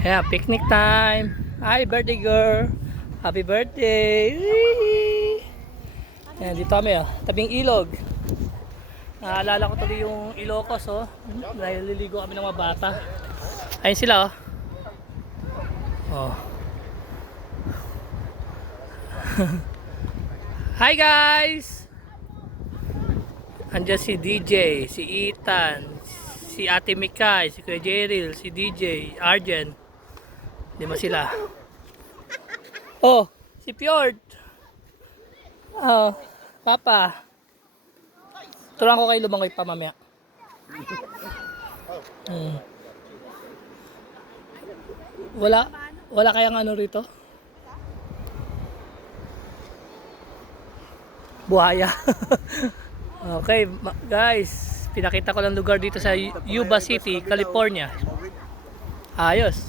Yeah, picnic time. Hi, birthday girl. Happy birthday. Whee! Yan, dito kami tabing ilog. Naalala ko tuloy yung Ilocos Naliligo kami ng mga bata. Ayun sila Oh. Hi guys! Andiyan si DJ, si Ethan, si Ate Mikay, si Kuya Jeril, si DJ, Arjen. Lima sila. Oh, si Fjord. Oh, Papa. Turuan ko kayo lumangoy pa mamaya. Wala kayang ano rito? Buhaya. Okay, guys. Pinakita ko lang lugar dito sa Yuba City, California. Ayos.